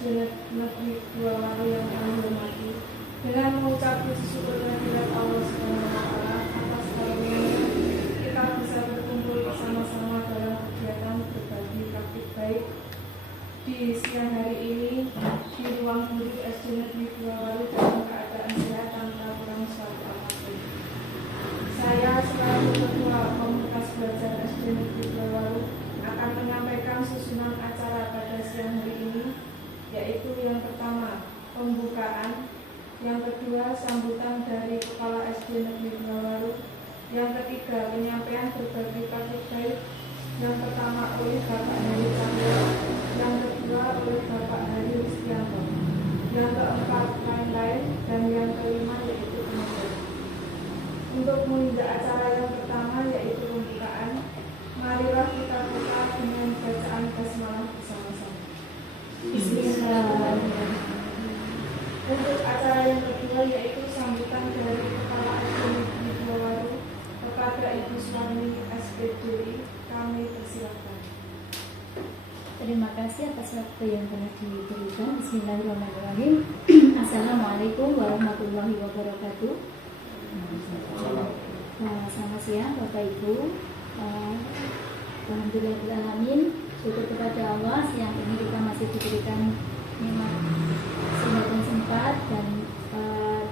SD Negeri 2 Waru yang kami hormati, dengan mengucap puji syukur kehadirat Allah Subhanahu wa Ta'ala atas karunia-Nya kita bisa berkumpul bersama-sama dalam kegiatan berbagi praktik baik di siang hari ini di ruang guru SD Negeri 2 Waru dalam keadaan sehat tanpa kurang suatu apapun. Saya selaku Ketua Komunitas Belajar SD Negeri 2 Waru akan menyampaikan susunan acara pada siang hari ini, yaitu yang pertama pembukaan, yang kedua sambutan dari Kepala SD Negeri 2 Waru, yang ketiga penyampaian berbagi praktik baik, yang pertama oleh Bapak Heri Cahyo, yang kedua oleh Bapak Heri Rustianto, yang keempat lain-lain, dan yang kelima yaitu penutup. Untuk menginjak acara yang pertama yaitu pembukaan, marilah kita buka dengan bacaan basmalah bersama-sama. Bismillahirrahmanirrahim. Untuk acara yang kedua yaitu sambutan dari Kepala SD Negeri 2 Waru kepada Ibu Suwarni SPDI, kami persilakan. Terima kasih atas waktu yang telah diberikan. Bismillahirrahmanirrahim. Assalamualaikum warahmatullahi wabarakatuh. Selamat siang Bapak Ibu. Alhamdulillahirrahmanirrahim. Syukur kepada Allah, siang ini kita masih diberikan nikmat sehat dan sempat dan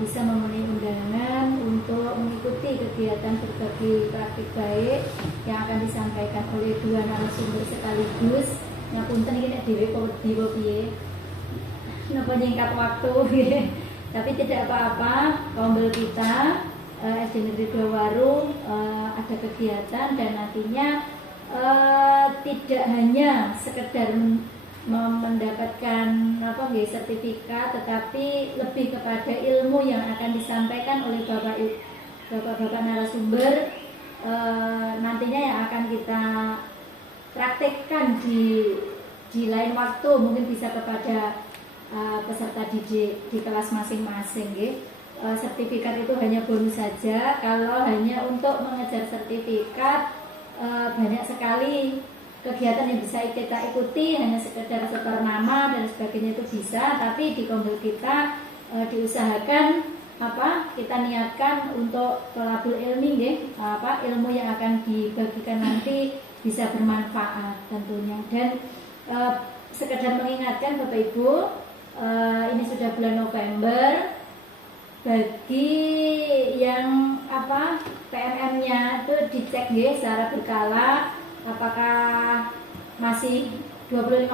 bisa memenuhi undangan untuk mengikuti kegiatan berbagi praktik baik yang akan disampaikan oleh dua narasumber sekaligus. Ngapunten iki nek dhewe kok piye napa nyingkat waktu tapi tidak apa-apa. Kombel kita SD Negeri 2 Waru ada kegiatan dan nantinya tidak hanya sekedar mendapatkan sertifikat, tetapi lebih kepada ilmu yang akan disampaikan oleh bapak-bapak narasumber nantinya yang akan kita praktekkan di lain waktu, mungkin bisa kepada peserta didik di kelas masing-masing. Sertifikat itu hanya bonus saja. Kalau hanya untuk mengejar sertifikat, banyak sekali kegiatan yang bisa kita ikuti, hanya sekedar setor nama dan sebagainya itu bisa, tapi di kombel kita diusahakan kita niatkan untuk tolabul ilmi, ilmu yang akan dibagikan nanti bisa bermanfaat tentunya. Dan sekedar mengingatkan Bapak Ibu, ini sudah bulan November. Bagi yang PMM-nya itu dicek secara berkala, apakah masih 25%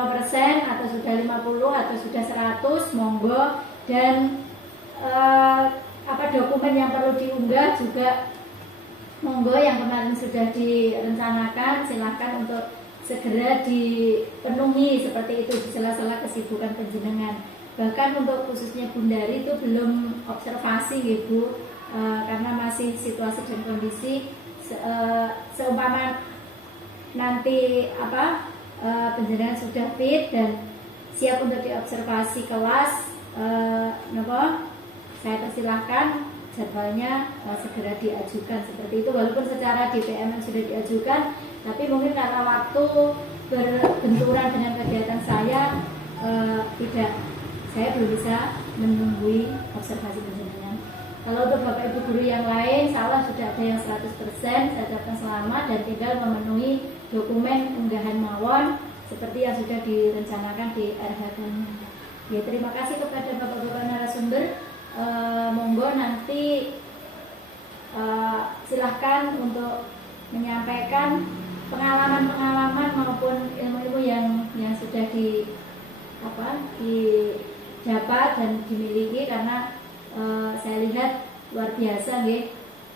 atau sudah 50 atau sudah 100, monggo. Dan dokumen yang perlu diunggah juga monggo, yang kemarin sudah direncanakan silahkan untuk segera dipenuhi seperti itu di sela-sela kesibukan penjenengan. Bahkan untuk khususnya Bundari itu belum observasi Ibu, karena masih situasi dan kondisi seumpama nanti penjenengan sudah fit dan siap untuk diobservasi kelas, saya persilahkan jadwalnya segera diajukan seperti itu. Walaupun secara di PMN sudah diajukan, tapi mungkin karena waktu berbenturan dengan kegiatan saya saya belum bisa menunggui observasi penjenengan. Kalau untuk Bapak Ibu guru yang lain, salah sudah ada yang 100%, saya ucapkan selamat dan tinggal memenuhi dokumen unggahan mawon seperti yang sudah direncanakan di RHK. Terima kasih kepada Bapak-bapak narasumber. Monggo nanti silahkan untuk menyampaikan pengalaman-pengalaman maupun ilmu-ilmu yang sudah didapat dan dimiliki, karena saya lihat luar biasa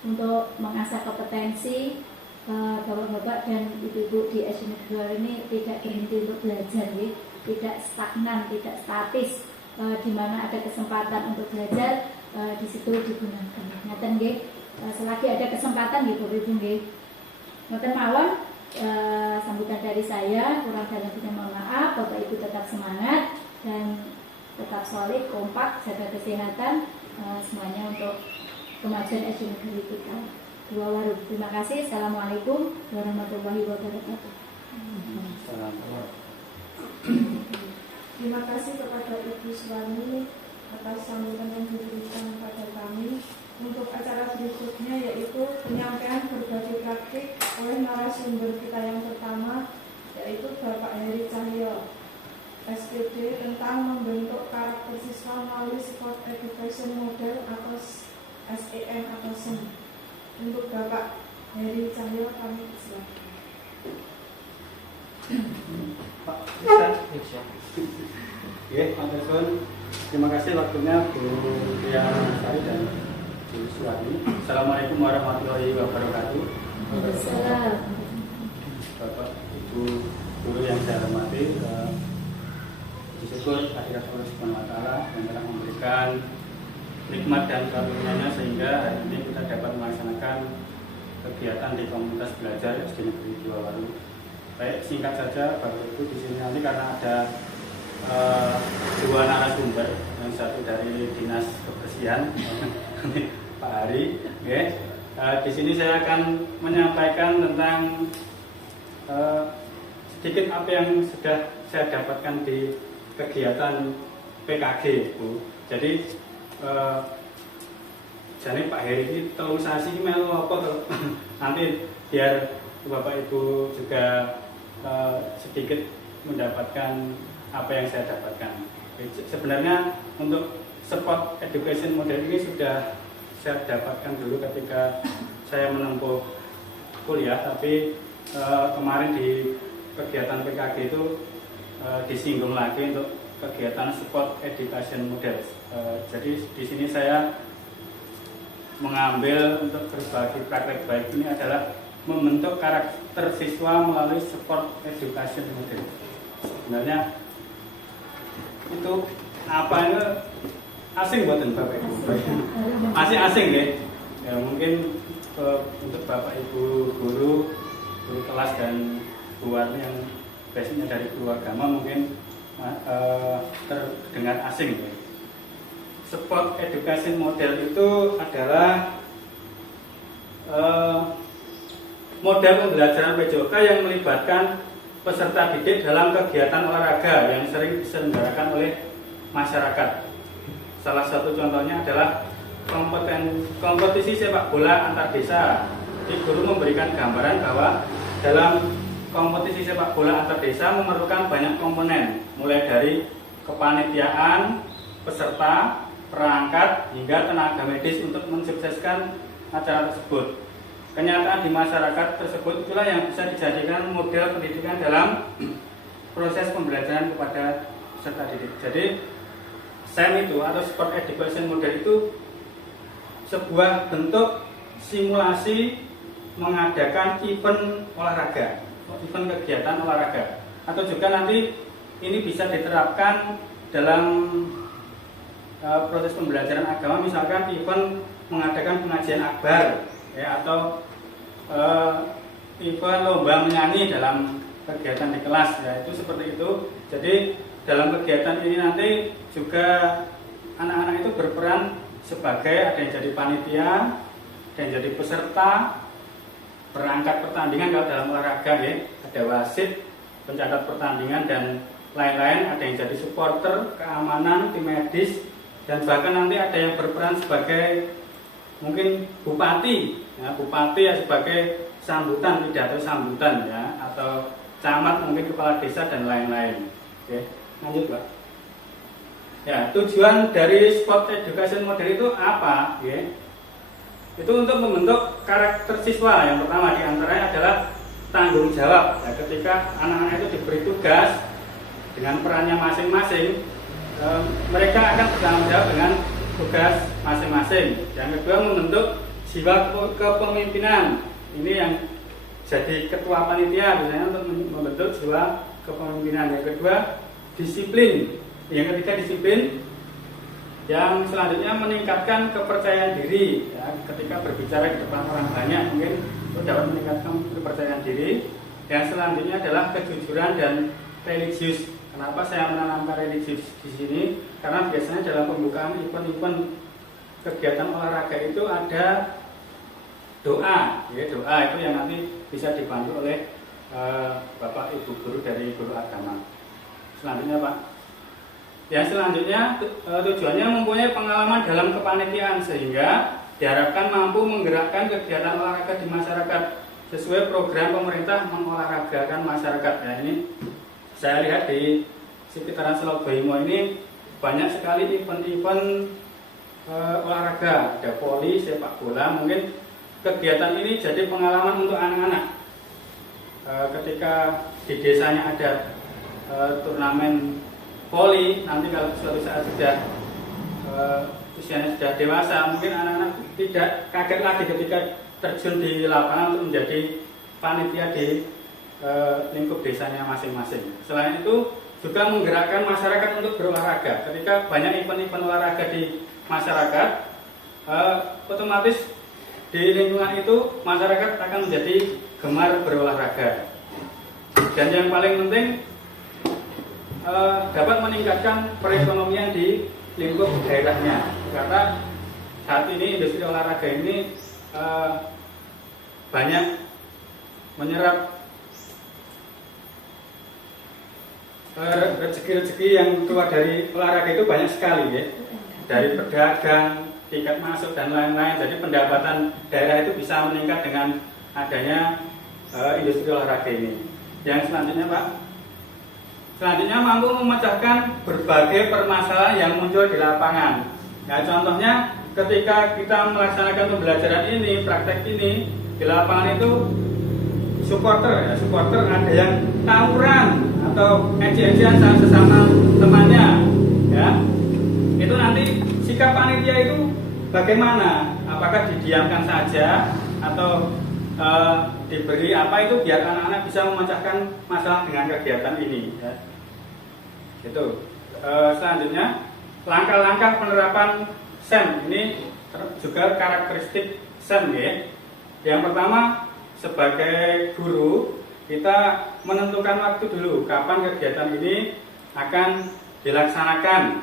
untuk mengasah kompetensi bapak-bapak dan ibu-ibu di SD Negeri 2 Waru ini tidak berhenti untuk belajar, tidak stagnan, tidak statis, di mana ada kesempatan untuk belajar di situ digunakan. Ngaten selagi ada kesempatan Bapak Ibu ngoten mawon. Sambutan dari saya, kurang dalamnya mohon maaf. Bapak Ibu tetap semangat dan tetap solid, kompak, jaga kesehatan semuanya untuk kemajuan SD Negeri kita 2 Waru. Terima kasih. Assalamualaikum warahmatullahi wabarakatuh. Terima kasih kepada kepada Ibu Suwani atas sambutan yang diberikan kepada kami. Untuk acara berikutnya yaitu penyampaian berbagi praktik oleh narasumber kita yang pertama, yaitu Bapak Heri Cahyo, SPD, tentang membentuk karakter siswa melalui Sport Education Model atau SEM atau SEM. Untuk Bapak Heri Cahyo kami silakan. Pak bisa. Ya, Pak Tesun, terima kasih waktunya Bu Ria Sari dan Bu Suwani. Assalamualaikum warahmatullahi wabarakatuh. Waalaikumsalam. Bapak Ibu guru yang saya hormati, bersyukur kehadirat Allah Subhanahu wa taala yang telah memberikan nikmat dan karunia-Nya sehingga hari ini kita dapat melaksanakan kegiatan di komunitas belajar SD Negeri Juawaru. Baik, singkat saja Bapak Ibu, di sini nanti karena ada dua narasumber, yang satu dari Dinas Kebersihan Pak Hari, okay. Di sini saya akan menyampaikan tentang sedikit apa yang sudah saya dapatkan di kegiatan PKG, Bu. Jadi jadi Pak Heri ini tolong sasi ini melu apa tuh? Nanti biar Bapak Ibu juga sedikit mendapatkan apa yang saya dapatkan. Sebenarnya untuk Sport Education Model ini sudah saya dapatkan dulu ketika saya menempuh kuliah, tapi kemarin di kegiatan PKG itu disinggung lagi untuk kegiatan Sport Education Model. Jadi di sini saya mengambil untuk berbagi praktek baik ini adalah membentuk karakter siswa melalui Sport Education Model. Sebenarnya itu apanya asing buatan Bapak Ibu? Masih asing ya? Ya mungkin untuk Bapak Ibu guru kelas dan Bu Warni yang basicnya dari guru agama mungkin terdengar asing ya. Sport Education Model itu adalah model pembelajaran PJOK yang melibatkan peserta didik dalam kegiatan olahraga yang sering diselenggarakan oleh masyarakat. Salah satu contohnya adalah kompetisi sepak bola antar desa. Jadi guru memberikan gambaran bahwa dalam kompetisi sepak bola antar desa memerlukan banyak komponen, mulai dari kepanitiaan, peserta, perangkat, hingga tenaga medis untuk mensukseskan acara tersebut. Kenyataan di masyarakat tersebut itulah yang bisa dijadikan model pendidikan dalam proses pembelajaran kepada peserta didik. Jadi SEM itu atau Sport Education Model itu sebuah bentuk simulasi mengadakan event olahraga, event kegiatan olahraga, atau juga nanti ini bisa diterapkan dalam proses pembelajaran agama, misalkan event mengadakan pengajian akbar ya, atau event lomba menyanyi dalam kegiatan di kelas ya, itu seperti itu. Jadi dalam kegiatan ini nanti juga anak-anak itu berperan sebagai ada yang jadi panitia, ada yang jadi peserta, perangkat pertandingan kalau dalam olahraga ya, ada wasit, pencatat pertandingan dan lain-lain, ada yang jadi supporter, keamanan, tim medis, dan bahkan nanti ada yang berperan sebagai mungkin bupati ya, bupati ya sebagai sambutan, pidato sambutan ya, atau camat mungkin kepala desa dan lain-lain. Oke, lanjut Pak. Ya, tujuan dari Sport Education Model itu apa? Ya? Itu untuk membentuk karakter siswa. Yang pertama diantaranya adalah tanggung jawab. Ya, ketika anak-anak itu diberi tugas dengan perannya masing-masing, mereka akan bertanggung jawab dengan tugas masing-masing. Yang kedua membentuk jiwa kepemimpinan. Ini yang jadi ketua panitia misalnya untuk membentuk jiwa kepemimpinan. Yang kedua disiplin. Yang ketiga disiplin. Yang selanjutnya meningkatkan kepercayaan diri ya, ketika berbicara di depan orang banyak mungkin itu dapat meningkatkan kepercayaan diri. Yang selanjutnya adalah kejujuran dan religius. Kenapa saya menanamkan religius di sini? Karena biasanya dalam pembukaan event-event kegiatan olahraga itu ada doa, ya, doa itu yang nanti bisa dibantu oleh Bapak Ibu guru dari guru agama. Selanjutnya Pak. Yang selanjutnya tujuannya mempunyai pengalaman dalam kepanitiaan sehingga diharapkan mampu menggerakkan kegiatan olahraga di masyarakat sesuai program pemerintah mengolahragakan masyarakat. Ya, ini saya lihat di sekitaran Selok Baimo ini banyak sekali event-event olahraga, ada voli, sepak bola. Mungkin kegiatan ini jadi pengalaman untuk anak-anak. Ketika di desanya ada turnamen voli, nanti kalau suatu saat sudah usianya sudah dewasa, mungkin anak-anak tidak kaget lagi ketika terjun di lapangan untuk menjadi panitia di lingkup desanya masing-masing. Selain itu juga menggerakkan masyarakat untuk berolahraga. Ketika banyak event-event olahraga di masyarakat, otomatis di lingkungan itu masyarakat akan menjadi gemar berolahraga. Dan yang paling penting dapat meningkatkan perekonomian di lingkup daerahnya, karena saat ini industri olahraga ini banyak menyerap rezeki-rezeki yang keluar dari olahraga itu banyak sekali ya, dari pedagang, tiket masuk dan lain-lain. Jadi pendapatan daerah itu bisa meningkat dengan adanya industri olahraga ini. Yang selanjutnya Pak, selanjutnya mampu memecahkan berbagai permasalahan yang muncul di lapangan. Nah, contohnya ketika kita melaksanakan pembelajaran ini, praktek ini di lapangan itu supporter ada yang tawuran atau ejek-ejekan sesama temannya, ya. Itu nanti sikap panitia itu bagaimana? Apakah didiamkan saja atau diberi apa itu biar anak-anak bisa memecahkan masalah dengan kegiatan ini, ya. Itu selanjutnya langkah-langkah penerapan SEM ini juga karakteristik SEM ya. Yang pertama, sebagai guru kita menentukan waktu dulu kapan kegiatan ini akan dilaksanakan.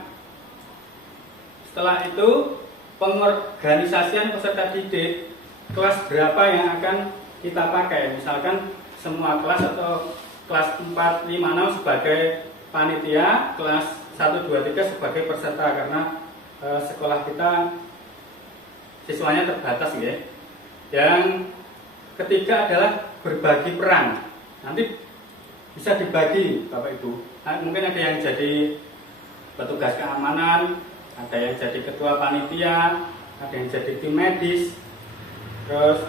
Setelah itu pengorganisasian peserta didik, kelas berapa yang akan kita pakai. Misalkan semua kelas atau kelas 4, 5, 6 sebagai panitia, kelas 1, 2, 3 sebagai peserta, karena sekolah kita siswanya terbatas ya. Yang ketiga adalah berbagi peran. Nanti bisa dibagi Bapak Ibu. Nah, mungkin ada yang jadi petugas keamanan, ada yang jadi ketua panitia, ada yang jadi tim medis, terus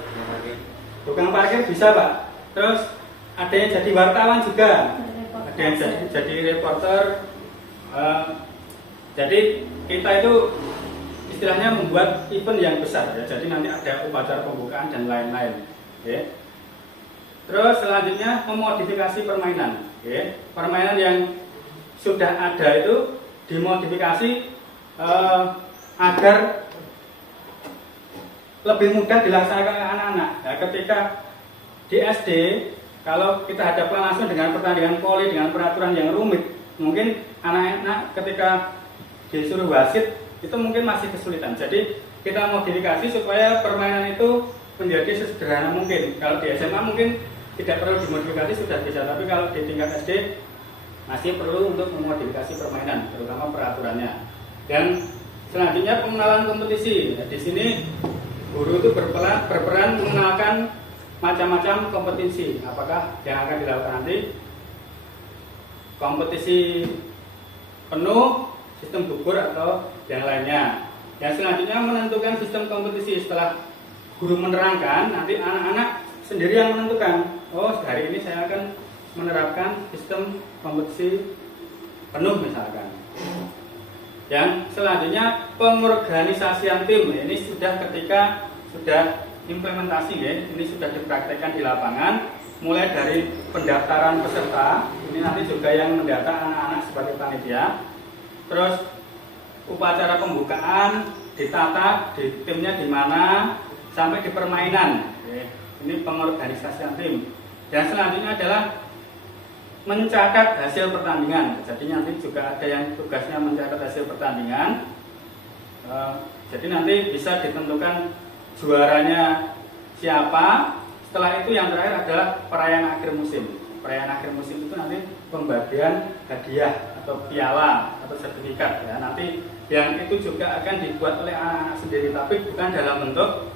tukang parkir bisa Pak. Terus ada yang jadi wartawan juga, ada yang jadi reporter. Jadi kita itu istilahnya membuat event yang besar ya. Jadi nanti ada upacara pembukaan dan lain-lain. Okay. Terus selanjutnya memodifikasi permainan. Okay. Permainan yang sudah ada itu dimodifikasi agar lebih mudah dilaksanakan oleh anak-anak. Nah, ketika di SD, kalau kita hadapkan langsung dengan pertandingan voli dengan peraturan yang rumit, mungkin anak-anak ketika disuruh wasit itu mungkin masih kesulitan. Jadi kita modifikasi supaya permainan itu menjadi sesederhana mungkin. Kalau di SMA mungkin tidak perlu dimodifikasi, sudah bisa. Tapi kalau di tingkat SD masih perlu untuk memodifikasi permainan, terutama peraturannya. Dan selanjutnya pengenalan kompetisi. Nah, di sini guru itu berperan mengenalkan macam-macam kompetisi. Apakah yang akan dilakukan nanti kompetisi penuh, sistem gugur atau yang lainnya. Yang selanjutnya menentukan sistem kompetisi. Setelah guru menerangkan, nanti anak-anak sendiri yang menentukan. Oh, hari ini saya akan menerapkan sistem kompetisi penuh misalkan. Yang selanjutnya pengorganisasian tim. Ini sudah ketika sudah implementasi ya, ini sudah dipraktekkan di lapangan. Mulai dari pendaftaran peserta, ini nanti juga yang mendata anak-anak sebagai panitia. Terus upacara pembukaan ditata, di timnya di mana, sampai di permainan. Ini pengorganisasian tim. Dan selanjutnya adalah mencatat hasil pertandingan. Jadi nanti juga ada yang tugasnya mencatat hasil pertandingan. Jadi nanti bisa ditentukan juaranya siapa. Setelah itu yang terakhir adalah perayaan akhir musim. Perayaan akhir musim itu nanti pembagian hadiah atau piala atau sertifikat ya. Nanti yang itu juga akan dibuat oleh anak-anak sendiri, tapi bukan dalam bentuk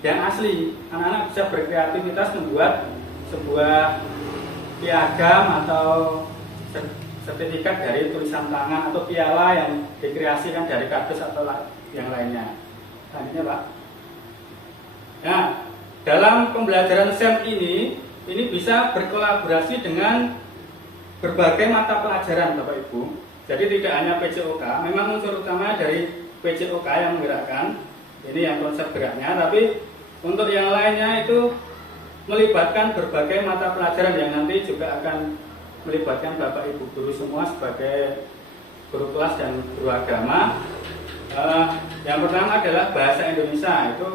yang asli. Anak-anak bisa berkreativitas membuat sebuah piagam atau sertifikat dari tulisan tangan atau piala yang dikreasikan dari kardus atau yang lainnya. Selanjutnya Pak. Nah, dalam pembelajaran SEM ini bisa berkolaborasi dengan berbagai mata pelajaran Bapak Ibu. Jadi tidak hanya PJOK, memang unsur utama dari PJOK yang menggerakkan, ini yang konsep geraknya, tapi untuk yang lainnya itu melibatkan berbagai mata pelajaran yang nanti juga akan melibatkan Bapak Ibu guru semua sebagai guru kelas dan guru agama. Yang pertama adalah bahasa Indonesia, itu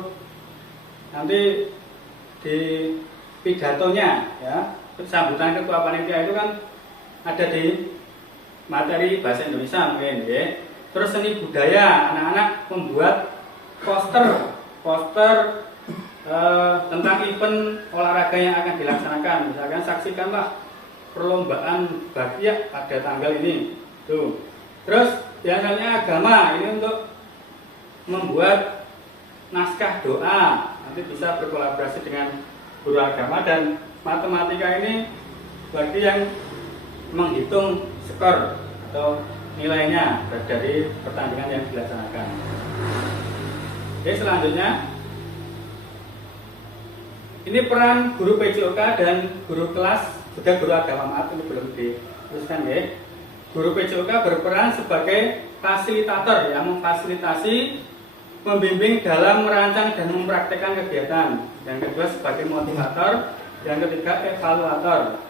nanti di pidatonya ya, sambutan ketua panitia itu kan ada di materi bahasa Indonesia mungkin ya. Terus seni budaya, anak-anak membuat poster tentang event olahraga yang akan dilaksanakan. Misalkan saksikanlah perlombaan bakyak pada tanggal ini. Tuh. Terus yang lainnya agama, ini untuk membuat naskah doa. Nanti bisa berkolaborasi dengan guru agama. Dan matematika ini bagi yang menghitung skor atau nilainya dari pertandingan yang dilaksanakan. Oke, selanjutnya ini peran guru PJOK dan guru kelas, juga guru agama, maaf ini belum dituliskan ya. Guru PJOK berperan sebagai fasilitator yang memfasilitasi, membimbing dalam merancang dan mempraktekkan kegiatan. Yang kedua sebagai motivator, yang ketiga evaluator.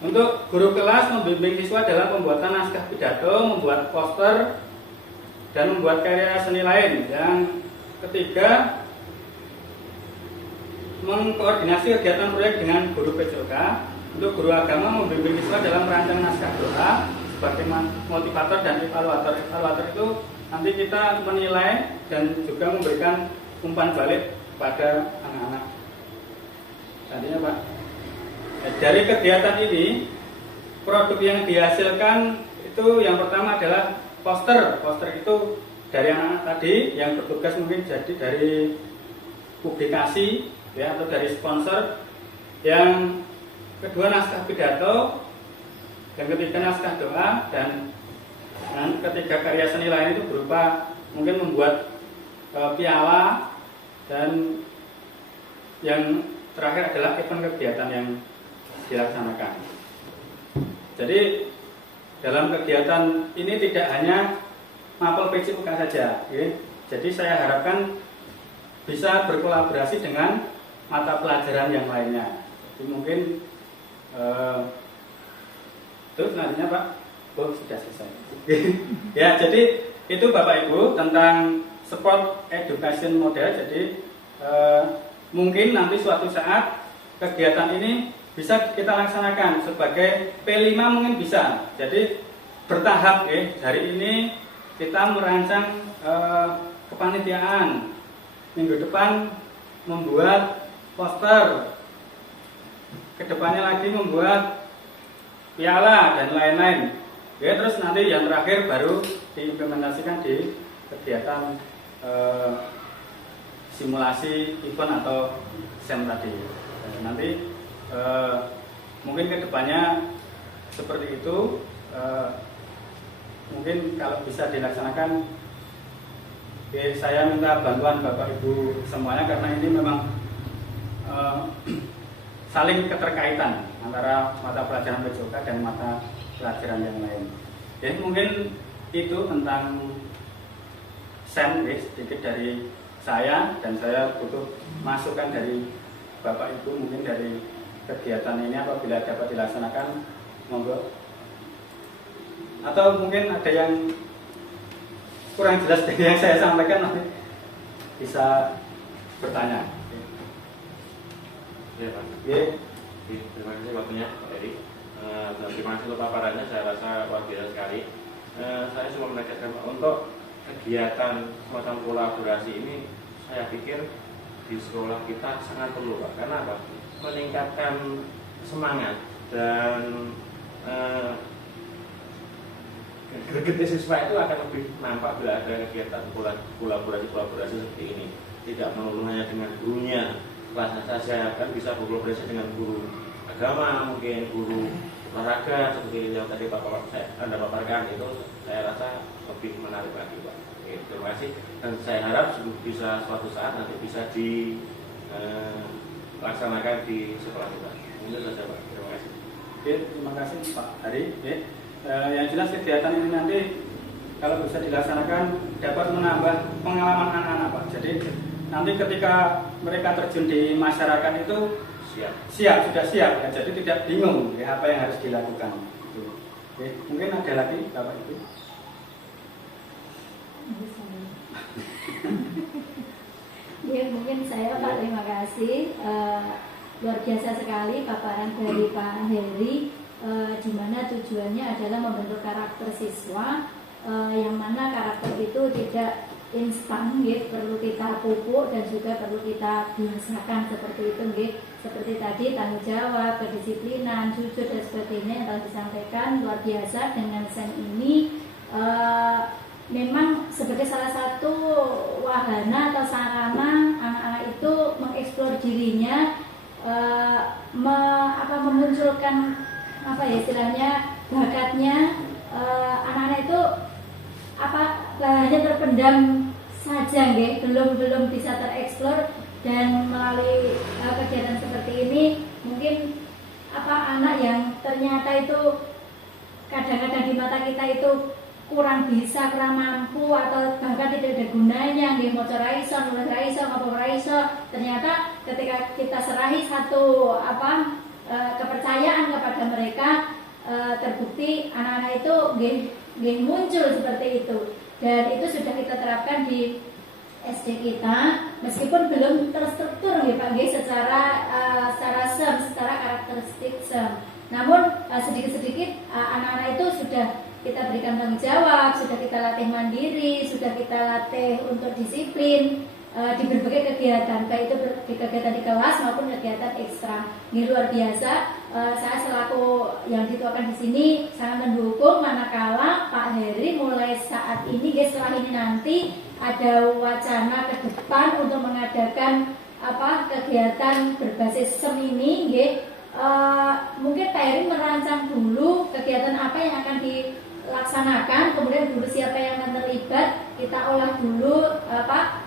Untuk guru kelas membimbing siswa dalam pembuatan naskah pidato, membuat poster, dan membuat karya seni lain. Yang ketiga mengkoordinasi kegiatan proyek dengan guru PJOK. Untuk guru agama membimbing siswa dalam merancang naskah doa sebagai motivator dan evaluator. Evaluator itu nanti kita menilai dan juga memberikan umpan balik pada anak-anak. Tadinya Pak, dari kegiatan ini produk yang dihasilkan itu yang pertama adalah poster. Poster itu dari anak-anak tadi yang bertugas mungkin jadi dari publikasi ya, atau dari sponsor. Yang kedua naskah pidato, yang ketiga naskah doa, dan ketiga karya seni lain itu berupa mungkin membuat piala, dan yang terakhir adalah event kegiatan yang dilaksanakan. Jadi dalam kegiatan ini tidak hanya mapel PJOK saja ya. Jadi saya harapkan bisa berkolaborasi dengan mata pelajaran yang lainnya. Jadi mungkin terus nantinya Pak, oh sudah selesai. Ya, jadi itu Bapak Ibu tentang sport education model. Jadi mungkin nanti suatu saat kegiatan ini bisa kita laksanakan sebagai P5 mungkin bisa. Jadi bertahap ya. Hari ini kita merancang kepanitiaan. Minggu depan membuat poster. Kedepannya lagi membuat piala dan lain-lain. Ya, terus nanti yang terakhir baru diimplementasikan di kegiatan simulasi event atau SEM tadi. Nanti mungkin kedepannya seperti itu. Mungkin kalau bisa dilaksanakan, saya minta bantuan Bapak Ibu semuanya karena ini memang saling keterkaitan antara mata pelajaran PJOK dan mata pelajaran yang lain. Jadi mungkin itu tentang SEM, sedikit dari saya, dan saya butuh masukan dari Bapak Ibu mungkin dari kegiatan ini apabila dapat dilaksanakan, monggo. Atau mungkin ada yang kurang jelas dari yang saya sampaikan, nanti bisa bertanya. Ya Pak. Oke. Terima kasih waktunya Pak Eri. Dan terima kasih untuk paparannya, saya rasa luar biasa sekali. Saya cuma menegaskan Pak, untuk kegiatan semacam kolaborasi ini saya pikir di sekolah kita sangat perlu Pak. Karena apa? Meningkatkan semangat dan gregetnya siswa itu akan lebih nampak bila ada kegiatan kolaborasi seperti ini. Tidak melulu hanya dengan gurunya kelasnya saja, kan bisa berkolaborasi dengan guru agama, mungkin guru olahraga seperti yang tadi Anda paparkan, itu saya rasa lebih menarik lagi Pak. Oke, terima kasih, dan saya harap bisa suatu saat nanti bisa dilaksanakan di sekolah kita. Itu saja Pak, terima kasih. Oke, terima kasih Pak Hari. Oke. Yang jelas kegiatan ini nanti kalau bisa dilaksanakan dapat menambah pengalaman anak-anak Pak. Jadi nanti ketika mereka terjun di masyarakat itu sudah siap ya. Jadi tidak bingung ya apa yang harus dilakukan. Oke, mungkin ada lagi Bapak Ibu. Ya, mungkin saya Pak, terima kasih. Luar biasa sekali paparan dari Pak Heri, di mana tujuannya adalah membentuk karakter siswa, yang mana karakter itu tidak instan, perlu kita pupuk dan juga perlu kita biasakan seperti itu, seperti tadi tanggung jawab, kedisiplinan, jujur dan sebagainya yang telah disampaikan. Luar biasa dengan SEM ini memang sebagai salah satu wahana atau sarana anak-anak itu mengeksplor dirinya, memunculkan istilahnya bakatnya. Anak-anak itu hanya terpendam saja, belum bisa tereksplor, dan melalui kegiatan seperti ini mungkin anak yang ternyata itu kadang-kadang di mata kita itu kurang bisa, kurang mampu, atau bahkan tidak ada gunanya, moco raiso, nulis raiso, ngopo raiso, ternyata ketika kita serahi satu kepercayaan kepada mereka, terbukti anak-anak itu muncul seperti itu, dan itu sudah kita terapkan di SD kita, meskipun belum terstruktur Pak secara SEM, secara karakteristik SEM. Namun sedikit-sedikit anak-anak itu sudah kita berikan tanggung jawab, sudah kita latih mandiri, sudah kita latih untuk disiplin di berbagai kegiatan, baik itu di kegiatan di kelas maupun kegiatan ekstra. Ini luar biasa. Saya selaku yang dituakan di sini sangat mendukung, manakala Pak Heri mulai saat ini, setelah ini nanti ada wacana ke depan untuk mengadakan kegiatan berbasis SEM ini, mungkin Pak Heri merancang dulu kegiatan apa yang akan dilaksanakan, kemudian dulu siapa yang akan terlibat, kita olah dulu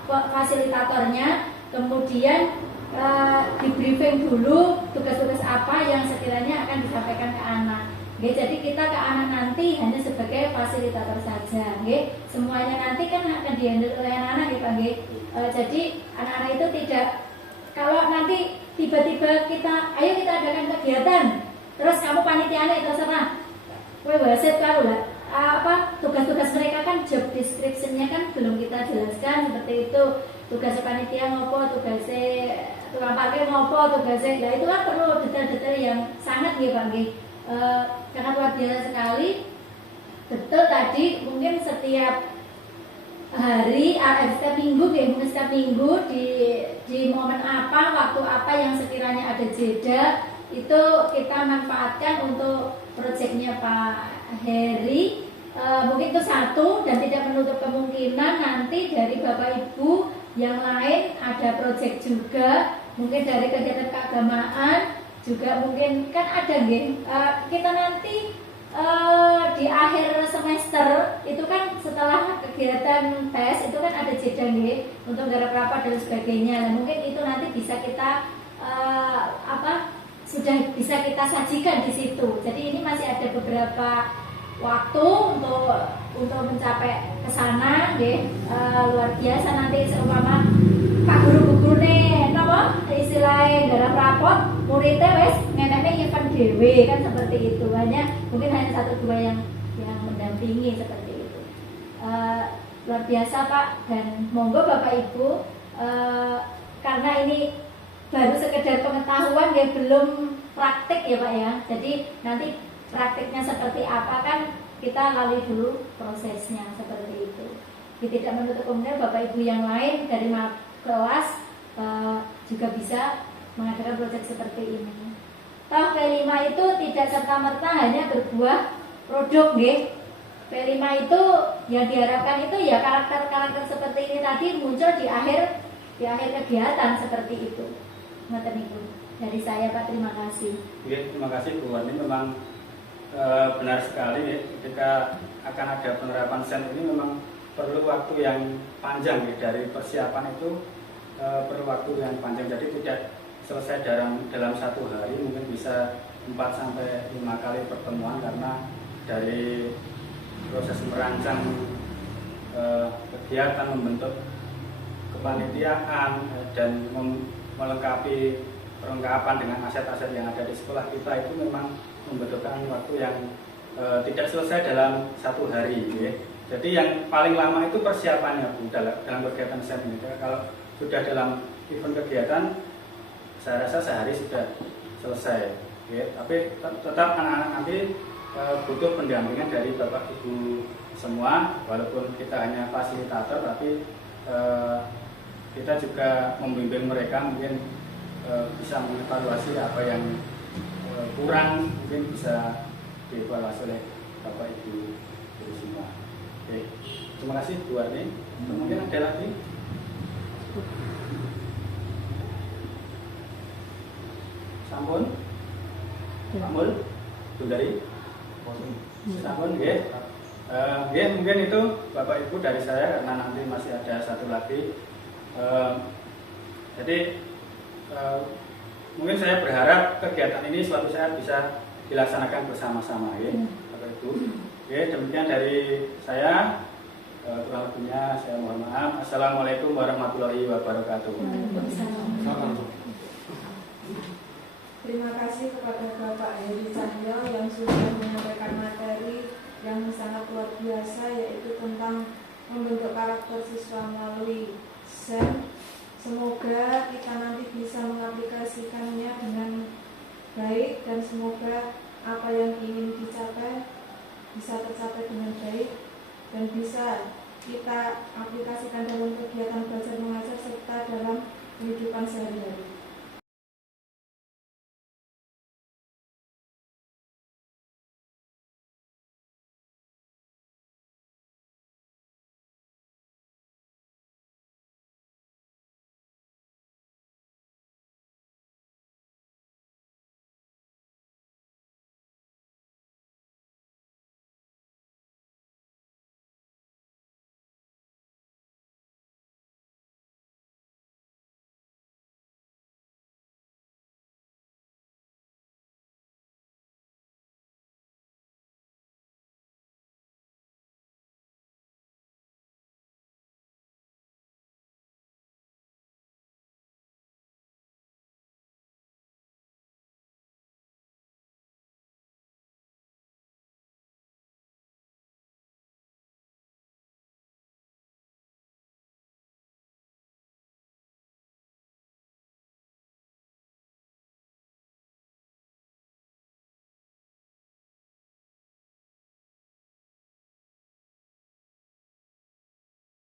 fasilitatornya, kemudian di briefing dulu tugas-tugas apa yang sekiranya akan disampaikan ke anak. Jadi kita ke anak nanti hanya sebagai fasilitator saja, semuanya nanti kan akan dihandle oleh anak-anak, Pak. Jadi anak-anak itu tidak, kalau nanti tiba-tiba ayo kita adakan kegiatan, terus kamu panitianya terserah, wasit kalau lah tugas-tugas mereka kan job description-nya kan belum kita jelaskan seperti itu. Tugas panitia ngopo, tugasnya tukang parkir ngopo, tugasnya, nah itu kan perlu detail-detail yang sangat Pak. Karena luar biasa sekali. Betul tadi, mungkin setiap hari, setiap minggu, mungkin setiap minggu di momen apa, waktu apa yang sekiranya ada jeda, itu kita manfaatkan untuk proyeknya Pak Heri. Mungkin itu satu, dan tidak menutup kemungkinan nanti dari Bapak Ibu yang lain ada proyek juga, mungkin dari kegiatan keagamaan juga mungkin kan ada kita nanti di akhir semester itu kan setelah kegiatan tes itu kan ada jeda untuk garap rapat dan sebagainya. Nah, mungkin itu nanti bisa kita sudah bisa kita sajikan di situ. Jadi ini masih ada beberapa waktu untuk mencapai ke sana, luar biasa. Nanti seumpama Pak guru istilahnya garap rapot, muridnya wes ngeneknya event dewe kan seperti itu. Mungkin hanya satu dua yang mendampingi seperti itu. Luar biasa Pak, dan monggo Bapak Ibu, karena ini baru sekedar pengetahuan, belum praktik ya Pak ya. Jadi nanti praktiknya seperti apa kan kita lalui dulu prosesnya seperti itu. Tidak menutup kemungkinan Bapak Ibu yang lain dari kelas juga bisa mengadakan proyek seperti ini. toh P5 itu tidak serta-merta hanya berbuah produk nggih. P5 itu yang diharapkan itu ya karakter-karakter seperti ini tadi muncul di akhir kegiatan seperti itu. Ngoten niku. Dari saya Pak, terima kasih. Oke, terima kasih Bu Wani. Memang benar sekali ya, ketika akan ada penerapan SEN ini memang perlu waktu yang panjang ya. Dari persiapan itu perlu waktu yang panjang, jadi tidak selesai dalam satu hari, mungkin bisa 4 sampai 5 kali pertemuan, karena dari proses merancang kegiatan, membentuk kepanitiaan dan melengkapi perlengkapan dengan aset-aset yang ada di sekolah kita itu memang membutuhkan waktu yang tidak selesai dalam satu hari ya. Jadi yang paling lama itu persiapannya Bu, dalam kegiatan SEN ini. Kalau sudah dalam event kegiatan saya rasa sehari sudah selesai ya. Tapi tetap anak-anak nanti butuh pendampingan dari Bapak Ibu semua, walaupun kita hanya fasilitator, tapi kita juga membimbing mereka, mungkin bisa mengevaluasi apa yang kurang, mungkin bisa dievaluasi oleh Bapak Ibu dari semua. Oke, terima kasih Bu Warni. Mungkin ada lagi? Sampun? Sampun? Bu dari? Sampun, ya. Mungkin itu Bapak Ibu dari saya, karena nanti masih ada satu lagi. Jadi mungkin saya berharap kegiatan ini suatu saat bisa dilaksanakan bersama-sama ya, Bapak Ibu. Oke, demikian dari saya. Kurang lebihnya saya mohon maaf. Assalamualaikum warahmatullahi wabarakatuh. Terima kasih kepada Bapak Heri Cahyo yang sudah menyampaikan materi yang sangat luar biasa, yaitu tentang membentuk karakter siswa melalui SEN. Semoga kita nanti bisa mengaplikasikannya dengan baik, dan semoga apa yang ingin dicapai bisa tercapai dengan baik dan bisa kita aplikasikan dalam kegiatan belajar mengajar serta dalam kehidupan sehari-hari.